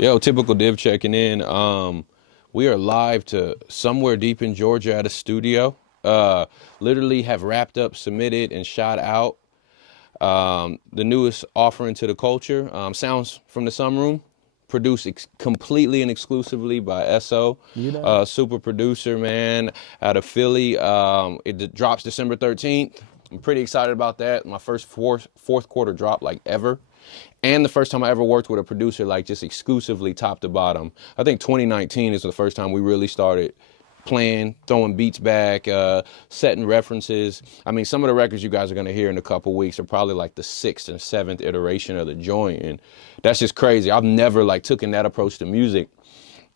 Yo, typical Div checking in. We are live to somewhere deep in Georgia at a studio. Literally have wrapped up, submitted, and shot out the newest offering to the culture. Sounds from the Sunroom, produced completely and exclusively by SØ. Super producer, man, out of Philly. It drops December 13th. I'm pretty excited about that. My first fourth quarter drop like ever. And the first time I ever worked with a producer, like just exclusively top to bottom. I think 2019 is the first time we really started playing, throwing beats back, setting references. I mean, some of the records you guys are gonna hear in a couple weeks are probably like the 6th and 7th iteration of the joint. And that's just crazy. I've never like taken that approach to music.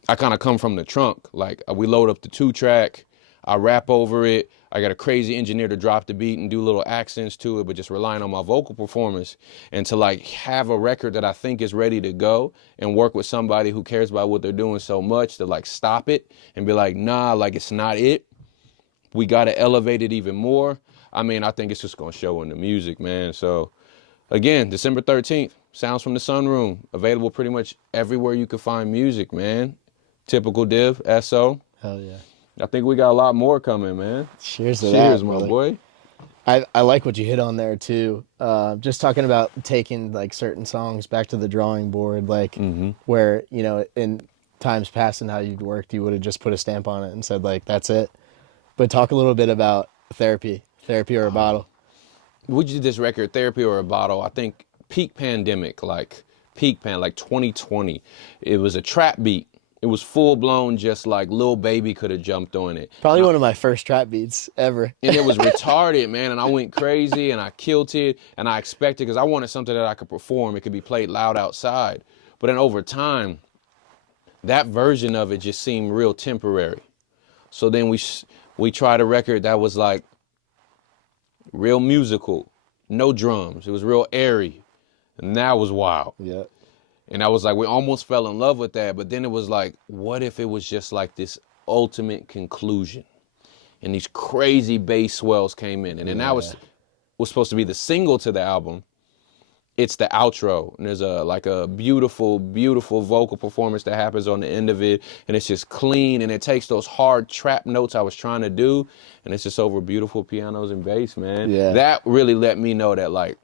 I kind of come from the trunk. Like we load up the 2-track, I rap over it. I got a crazy engineer to drop the beat and do little accents to it, but just relying on my vocal performance. And to like have a record that I think is ready to go and work with somebody who cares about what they're doing so much to like stop it and be like, nah, like it's not it. We got to elevate it even more. I mean, I think it's just going to show in the music, man. So again, December 13th, Sounds from the Sunroom, available pretty much everywhere you can find music, man. Typical Div, SØ. Hell yeah. I think we got a lot more coming, man. Cheers to Cheers, that, my brother. boy. I like what you hit on there too. Just talking about taking like certain songs back to the drawing board, like where, you know, in times past and how you'd worked, you would have just put a stamp on it and said like, that's it. But talk a little bit about therapy or a bottle. We did this record, Therapy or a Bottle, I think peak pandemic, like 2020. It was a trap beat. It was full blown, just like Lil Baby could have jumped on it. Probably one of my first trap beats ever. And it was retarded, man. And I went crazy and I killed it. And I expected, because I wanted something that I could perform. It could be played loud outside. But then over time, that version of it just seemed real temporary. So then we tried a record that was like real musical, no drums. It was real airy. And that was wild. Yeah. And I was like, we almost fell in love with that. But then it was like, what if it was just like this ultimate conclusion? And these crazy bass swells came in. And then that was supposed to be the single to the album. It's the outro. And there's like a beautiful, beautiful vocal performance that happens on the end of it. And it's just clean. And it takes those hard trap notes I was trying to do. And it's just over beautiful pianos and bass, man. Yeah. That really let me know that like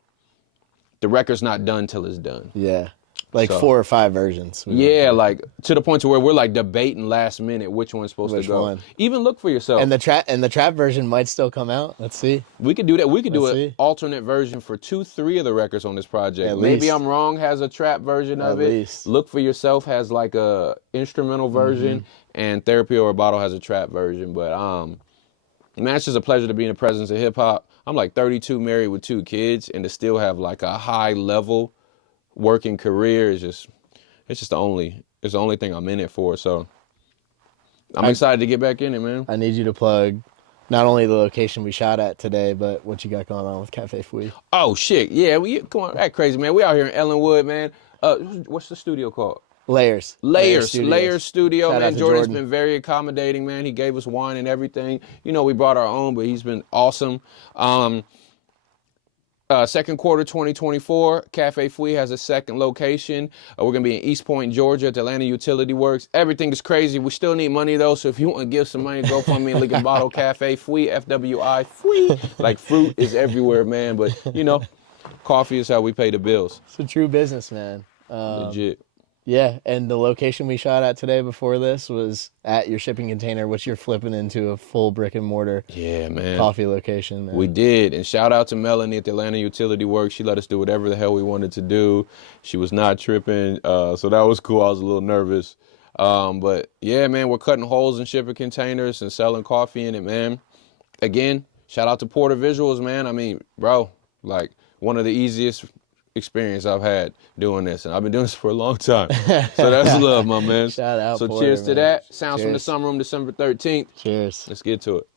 the record's not done till it's done. Yeah. Like 4 or 5 versions. Yeah, like to the point to where we're like debating last minute which one's supposed to go. One? Even look for yourself. And the trap version might still come out. Let's see. We could do that. We could do Let's an see. alternate version for 2-3 of the records on this project. At Maybe least. I'm Wrong has a trap version of At it. least. Look for Yourself has like a instrumental version, and Therapy or a Bottle has a trap version. But man, it's just a pleasure to be in the presence of hip hop. I'm like 32, married with 2 kids, and to still have like a high level working career is just. It's just the only thing I'm in it for. So I'm excited to get back in it, man. I need you to plug not only the location we shot at today, but what you got going on with Cafe Fouille. Oh shit, yeah, come on, that crazy, man. We out here in Ellenwood, man. What's the studio called? Layers Studio, Shout out man. to Jordan's Jordan. been very accommodating, man. He gave us wine and everything. You know, we brought our own, but he's been awesome. Second quarter 2024, Cafe Fouille has a second location. We're going to be in East Point, Georgia at the Atlanta Utility Works. Everything is crazy. We still need money, though, so if you want to give some money, GoFundMe, Lick and Bottle Cafe Fouille, F-W-I, Fouille. Like, fruit is everywhere, man, but, you know, coffee is how we pay the bills. It's a true business, man. Legit. Yeah, and the location we shot at today before this was at your shipping container, which you're flipping into a full brick and mortar coffee location, man. We did, and shout out to Melanie at the Atlanta Utility Works. She let us do whatever the hell we wanted to do. She was not tripping, so that was cool. I was a little nervous. But yeah, man, we're cutting holes in shipping containers and selling coffee in it, man. Again, shout out to Porter Visuals, man. I mean, bro, like one of the easiest experience I've had doing this, and I've been doing this for a long time. So that's love, my man. Shout out, So Porter, cheers to man. that. Sounds Cheers. from the Sunroom, December 13th. Cheers. Let's get to it.